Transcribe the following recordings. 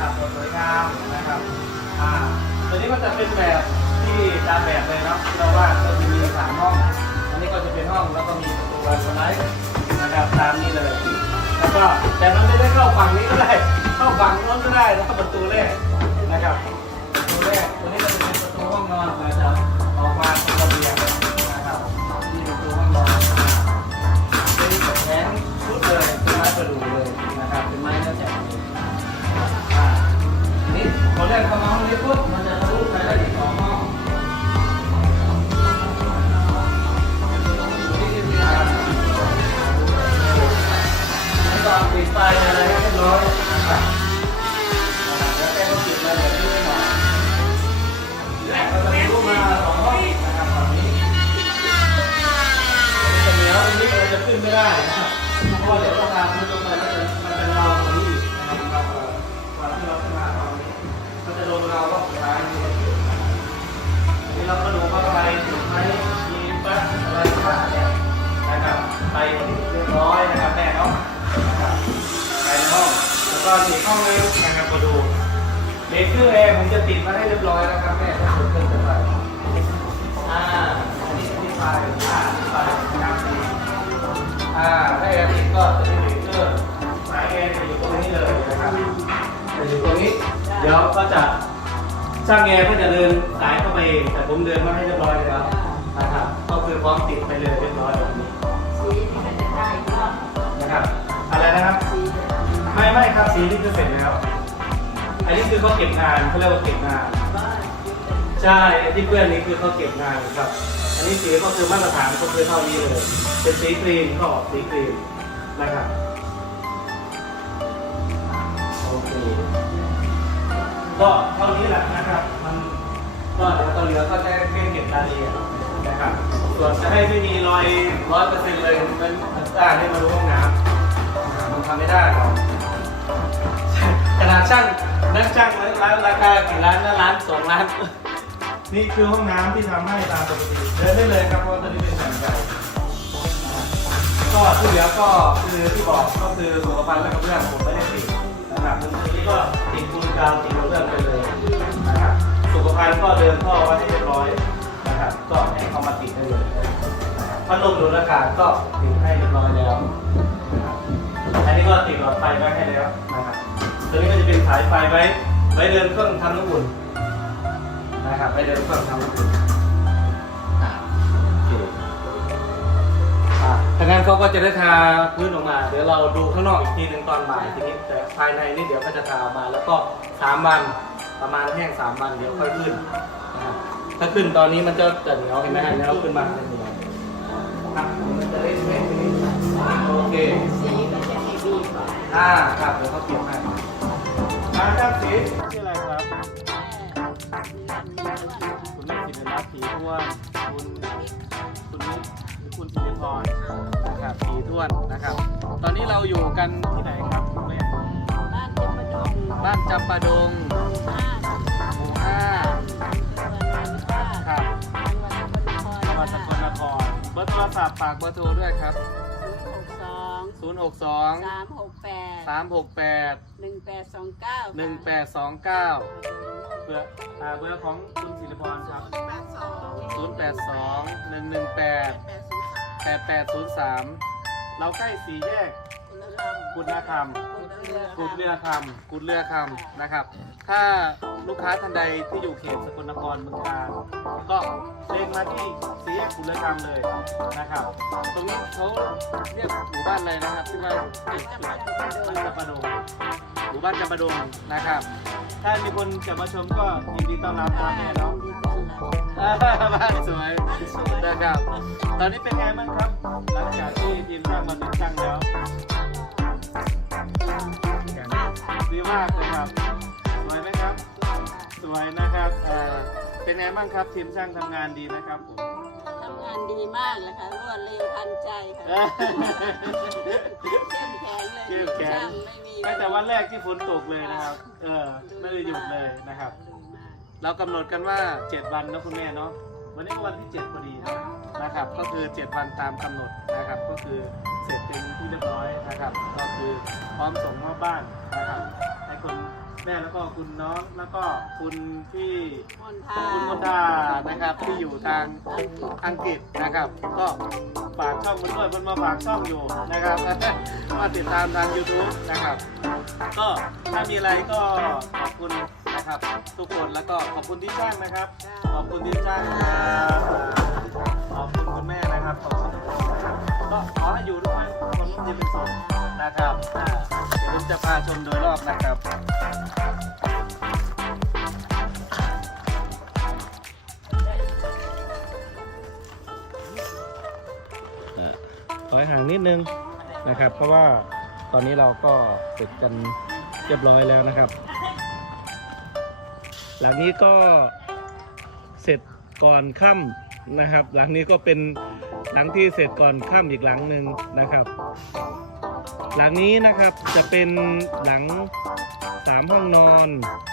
นะครับสวยงามนะครับอ่าตัวนี้ก็จะเป็นแบบที่ตามแบบเลยเนาะที่เราว่าก็จะมีสามห้อง อันนี้ก็จะเป็นห้องแล้วก็มีประตูบานสไลด์นะครับตามนี้เลย แล้วก็แต่มันไม่ได้เข้าฝั่งนี้ก็ได้เข้าฝั่งโน้นก็ได้แล้วก็ประตูแรกนะครับประตูแรกตัวนี้ก็จะเป็นประตูห้องนอนนะครับออกมา ร้อยนะครับแม่เนาะนะครับไปในห้องแล้วก็อีกห้องนึงนะครับมาดูเลเซอร์แอร์ผมจะติดมาให้เรียบร้อยแล้วครับแม่ถ้าผมขึ้นจะไปอ่าอันนี้อธิบายอ่าอธิบายนะครับอ่าถ้าแอร์ติดก็จะเป็นเลเซอร์สายแอร์จะอยู่ตรงนี้เลยนะครับจะอยู่ตรงนี้เดี๋ยวก็จะช่างแอร์ก็จะเดินสายเข้าไปเองแต่ผมเดินมาให้เรียบร้อยแล้วนะครับก็คือพร้อมติดไปเลย ทีนี่คือเสร็จแล้ว อันนี้คือเขาเก็บงานเขาเรียกว่าเก็บงาน ใช่ไอ้ที่เพื่อนนี้คือเขาเก็บงานครับ อันนี้สีก็คือมาตรฐานก็คือเท่านี้เลย เป็นสีครีมก็ออกสีครีมนะครับโอเคก็เท่านี้แหละนะครับ มันก็เดี๋ยวตอนเหลือก็จะเก็บเก็บรายละเอียดนะครับส่วนจะให้ไม่มีรอยร้อยเปอร์เซ็นต์เลยมันต้านให้มารู้ห้องน้ำมันทำไม่ได้หรอก นาดช่างนักช่างร้านราคากี่ล้านนะล้านสองล้าน นี่คือห้องน้ำที่ทำให้ตามปกติเดินได้เลยครับเพราะว่าตอนนี้เป็นแสงใหญ่ก็ที่เหลือก็คือที่บอกก็คือสุขภัณฑ์และกระเบื้องผมไม่ได้ติดนะครับตรงนี้ก็ติดปูนกาวติดกระเบื้องไปเลยนะครับสุขภัณฑ์ก็เดินท่อไว้ให้เรียบร้อยนะครับก็ให้เขามาติดได้เลยนะครับพัดลมดูดอากาศก็ติดให้เรียบร้อยแล้วนะครับอันนี้ก็ติดหลอดไฟไว้ให้แล้วนะครับ สายไฟไว้ไว้เดินเครื่องทำน้ำอุ่นนะครับไว้เดินเครื่องทำน้ำอุ่นอ่าโอเคอ่าถ้างั้นเขาก็จะได้ทาพื้นออกมา เดี๋ยวเราดูข้างนอกอีกทีหนึ่งตอนบ่ายทีนี้แต่ภายในนี่เดี๋ยวก็จะทาออกมาแล้วก็สามวันประมาณแห้งสามวันเดี๋ยวค่อยขึ้นนะครับถ้าขึ้นตอนนี้มันจะจะเหนียวเห็นไหมฮะแล้วขึ้นมาจะเหนียวครับมันจะได้ไม่ไม่โอเค สีมันจะให้บีบกว่าอ่าครับเดี๋ยวเขาเปลี่ยนให้ มาครับสีชื่ออะไรครับคุณแม่สินรัตน์ผีท้วนคุณคุณนิดหรือคุณปิยพรนะครับผีท้วนนะครับ ตอนนี้เราอยู่กันที่ไหนครับคุณแม่บ้านจะมาดูบ้านจำปาดงห้าหมู่ห้าจังหวัดครับจังหวัดสกลนครจังหวัดสกลนครเบอร์โทรศัพท์ฝากเบอร์โทรด้วยครับ ศูนย์หกสอง062สามหกแปด368หนึ่งแปดสองเก้า1829เบอร์อ่าเบอร์ของคุณศิริพรครับแปดสอง082 118แปดศูนย์สาม8803เราใกล้สี่แยกคุณธรรมกุฎนาคำ กุดเรือคำกุดเรือคำนะครับ ถ้าลูกค้าท่านใดที่อยู่เขตสกลนครเมืองการก็เล็งมาที่สี่แยกกุดเรือคำเลยนะครับ ตรงนี้เขาเรียกหมู่บ้านอะไรนะครับที่ว่าบ้านจำปาดงหมู่บ้านจำปาดงนะครับ ถ้ามีคนจะมาชมก็ยินดีต้อนรับครับแม่เนาะบ้านสวยนะครับ ตอนนี้เป็นไงบ้างครับ หลังจากที่ทีมช่างมาติดตั้งแล้ว มากเลยครับ สวยไหมครับ สวยนะครับอ่าเป็นไงบ้างครับทีมช่างทำงานดีนะครับผม ทำงานดีมากเลยค่ะรวดเร็วทันใจค่ะเอ้ยเข้มแข็งเลยเข้มแข็ง ช่างไม่มีตั้งแต่วันแรกที่ฝนตกเลยนะครับ เออ ไม่ได้หยุดเลยนะครับดีมากเรากำหนดกันว่า 7 วันนะคุณแม่เนาะวันนี้ก็วันที่ 7 พอดีนะครับ ก็คือ 7 วันตามกำหนดนะครับ ก็คือเสร็จเป็นที่เรียบร้อยนะครับ ก็คือพร้อมส่งมอบบ้านนะครับให้ คนแม่แล้วก็คุณน้องแล้วก็คุณพี่คุณมนดานะครับที่อยู่ทางอังกฤษนะครับ ก็ฝากช่องมันด้วยมันมาฝากช่องอยู่นะครับมาติดตามทาง YouTube นะครับ ก็ถ้ามีอะไรก็ขอบคุณนะครับ ทุกคนแล้วก็ขอบคุณที่ช่างนะครับ ขอบคุณที่ช่างครับขอบคุณคุณแม่นะครับขอบคุณก็ขอให้อยู่ด้วยคนร่มเย็นเป็นสุขนะครับ ผมจะพาชมโดยรอบนะครับ ถอยห่างนิดนึงนะครับ เพราะว่าตอนนี้เราก็เสร็จกันเรียบร้อยแล้วนะครับ หลังนี้ก็เสร็จก่อนค่ำนะครับ หลังนี้ก็เป็นหลังที่เสร็จก่อนค่ำอีกหลังหนึ่งนะครับ หลังนี้นะครับจะเป็นหลังสามห้องนอน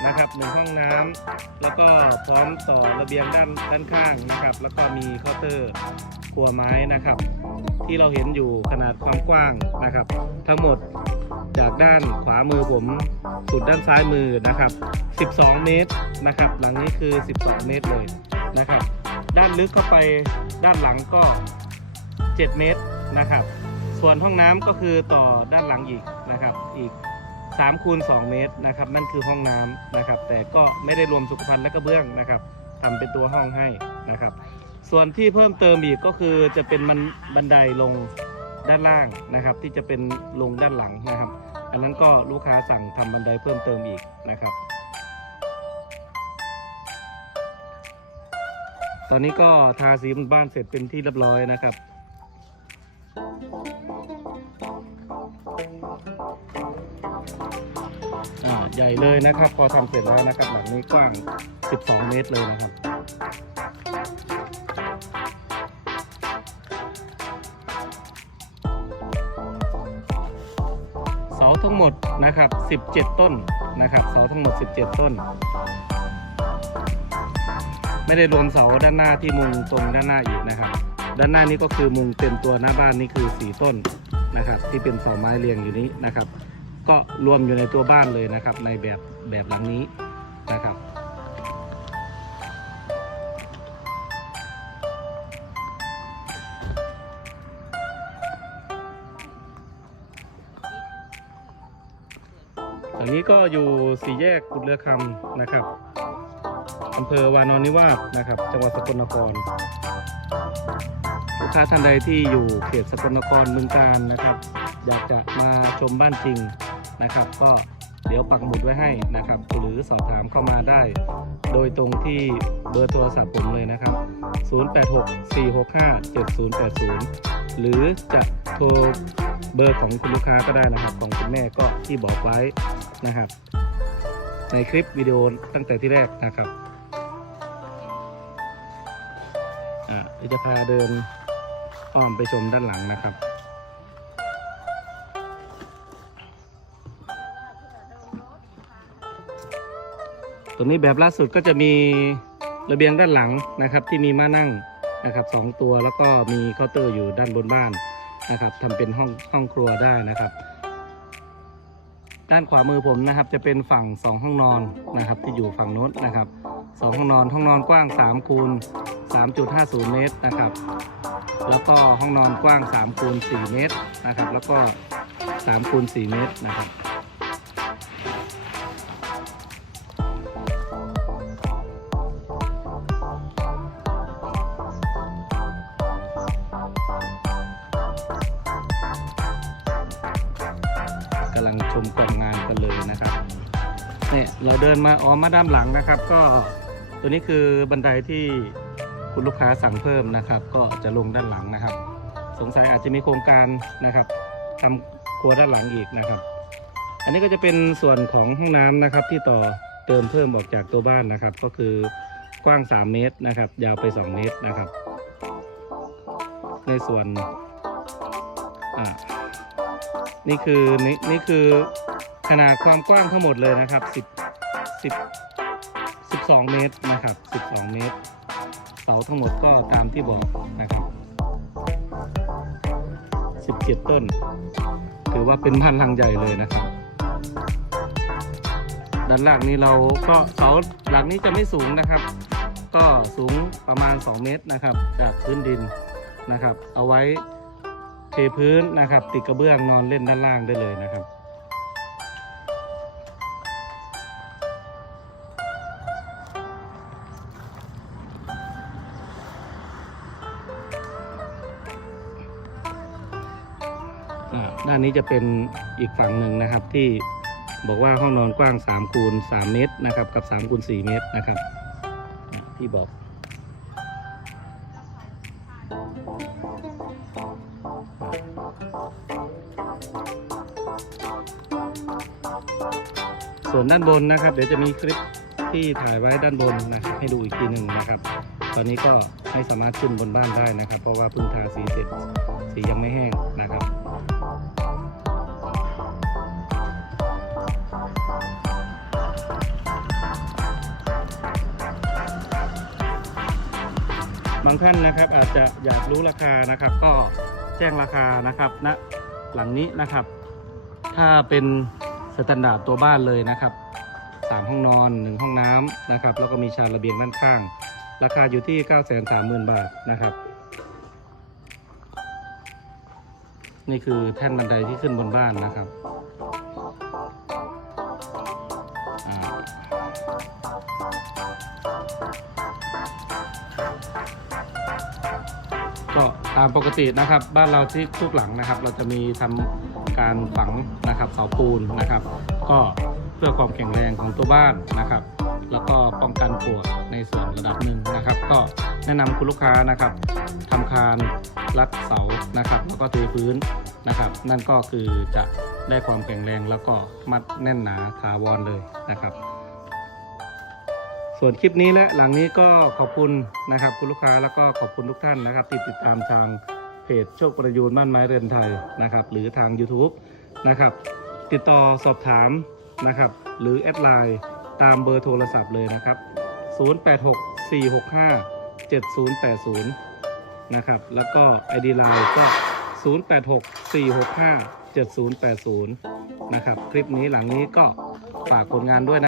นะครับหนึ่งห้องน้ำแล้วก็พร้อมต่อระเบียงด้านด้านข้างนะครับ แล้วก็มีเคาน์เตอร์ครัวไม้นะครับ ที่เราเห็นอยู่ขนาดความกว้างนะครับ ทั้งหมดจากด้านขวามือผมสุดด้านซ้ายมือนะครับ 12 เมตรนะครับ หลังนี้คือ 12 เมตรเลยนะครับ ด้านลึกเข้าไปด้านหลังก็ 7 เมตรนะครับ ส่วนห้องน้ำก็คือต่อด้านหลังอีกนะครับ อีก3คูณ2เมตรนะครับ นั่นคือห้องน้ำนะครับ แต่ก็ไม่ได้รวมสุขภัณฑ์และกระเบื้องนะครับทำเป็นตัวห้องให้นะครับ ส่วนที่เพิ่มเติมอีกก็คือจะเป็นมันบันไดลงด้านล่างนะครับ ที่จะเป็นลงด้านหลังนะครับ อันนั้นก็ลูกค้าสั่งทำบันไดเพิ่มเติมอีกนะครับ ตอนนี้ก็ทาสีบนบ้านเสร็จเป็นที่เรียบร้อยนะครับ ใหญ่เลยนะครับ พอทำเสร็จแล้วนะครับ หลังนี้กว้าง 12 เมตรเลยนะครับเสาทั้งหมดนะครับ 17 ต้นนะครับเสาทั้งหมด 17 ต้น ไม่ได้รวมเสาด้านหน้าที่มุงตรงด้านหน้าอีกนะครับ ด้านหน้านี้ก็คือมุงเต็มตัวหน้าบ้านนี่คือ 4 ต้นนะครับ ที่เป็นเสาไม้เรียงอยู่นี้นะครับ ก็รวมอยู่ในตัวบ้านเลยนะครับ ในแบบแบบหลังนี้นะครับ หลังนี้ก็อยู่สี่แยกกุดเรือคำนะครับอำเภอวานอนนิวาสนะครับ จังหวัดสกลนครลูกค้าท่านใดที่อยู่เขตสกลนครเมืองการนะครับ อยากจะมาชมบ้านจริง นะครับ ก็เดี๋ยวปักหมุดไว้ให้นะครับ หรือสอบถามเข้ามาได้ โดยตรงที่เบอร์โทรศัพท์ผมเลยนะครับ 0864657080 หรือจะโทรเบอร์ของคุณลูกค้าก็ได้นะครับ ของคุณแม่ก็ที่บอกไว้นะครับ ในคลิปวิดีโอตั้งแต่ที่แรกนะครับอะเดี๋ยวจะพาเดินอ้อมไปชมด้านหลังนะครับ ตัวนี้แบบล่าสุดก็จะมีระเบียงด้านหลังนะครับ ที่มีม้านั่งนะครับสองตัวแล้วก็มีเคาน์เตอร์อยู่ด้านบนบ้านนะครับทำเป็นห้องห้องครัวได้นะครับ ด้านขวามือผมนะครับ จะเป็นฝั่งสองห้องนอนนะครับ ที่อยู่ฝั่งนู้นนะครับสองห้องนอนห้องนอนกว้าง3คูณ3.50 เมตรนะครับ แล้วก็ห้องนอนกว้าง3คูณ4เมตรนะครับ แล้วก็3คูณ4เมตรนะครับ มความงานกันเลยนะครับเนี่ยเราเดินมาอ๋อมมาด้านหลังนะครับ ก็ตัวนี้คือบันไดที่คุณลูกค้าสั่งเพิ่มนะครับ ก็จะลงด้านหลังนะครับ สงสัยอาจจะมีโครงการนะครับทำครัวด้านหลังอีกนะครับ อันนี้ก็จะเป็นส่วนของห้องน้ำนะครับ ที่ต่อเติมเพิ่มออกจากตัวบ้านนะครับ ก็คือกว้าง 3 เมตรนะครับ ยาวไป 2 เมตรนะครับ ในส่วนอ่า นี่คือนี่นี่คือขนาดความกว้างทั้งหมดเลยนะครับ10 10 12เมตรนะครับ12เมตร เสาทั้งหมดก็ตามที่บอกนะครับ17ต้น ถือว่าเป็นบ้านหลังใหญ่เลยนะครับ ด้านล่างนี้เราก็เสาหลังนี้จะไม่สูงนะครับ ก็สูงประมาณ 2 เมตรนะครับ จากพื้นดินนะครับ เอาไว้ ทพื้นนะครับ ติดกระเบื้องนอนเล่นด้านล่างได้เลยนะครับอ่าด้านนี้จะเป็นอีกฝั่งหนึ่งนะครับที่บอกว่าห้องนอนกว้าง3คูณ3เมตรนะครับ กับ3คูณ4เมตรนะครับ ที่บอก ส่วนด้านบนนะครับ เดี๋ยวจะมีคลิปที่ถ่ายไว้ด้านบนนะครับให้ดูอีกทีหนึ่งนะครับ ตอนนี้ก็ไม่สามารถขึ้นบนบ้านได้นะครับ เพราะว่าเพิ่งทาสีเสร็จสียังไม่แห้งนะครับ บางท่านนะครับอาจจะอยากรู้ราคานะครับ ก็แจ้งราคานะครับณหลังนี้นะครับ ถ้าเป็นสแตนดาร์ดตัวบ้านเลยนะครับสามห้องนอนหนึ่งห้องน้ำนะครับ แล้วก็มีชานระเบียงด้านข้าง ราคาอยู่ที่ 9 3 0 0 0 0 บาทนะครับ นี่คือแท่นบันไดที่ขึ้นบนบ้านนะครับ ตามปกตินะครับ บ้านเราที่ทุกหลังนะครับ เราจะมีทำการฝังนะครับเสาปูนนะครับ ก็เพื่อความแข็งแรงของตัวบ้านนะครับ แล้วก็ป้องกันปวกในส่วนระดับหนึ่งนะครับ ก็แนะนำคุณลูกค้านะครับทำคานรัดเสานะครับ แล้วก็เทพื้นนะครับ นั่นก็คือจะได้ความแข็งแรงแล้วก็มัดแน่นหนาถาวรเลยนะครับ ส่วนคลิปนี้และหลังนี้ก็ขอบคุณนะครับคุณลูกค้าแล้วก็ขอบคุณทุกท่านนะครับที่ติดตามทางเพจโชคประยูนบ้านไม้เรือนไทยนะครับ หรือทาง YouTube นะครับ ติดต่อสอบถามนะครับ หรือแอดไลน์ตามเบอร์โทรศัพท์เลยนะครับ 0864657080 นะครับ แล้วก็ ID Line ก็ 0864657080 นะครับ คลิปนี้หลังนี้ก็ฝากผลงานด้วยนะ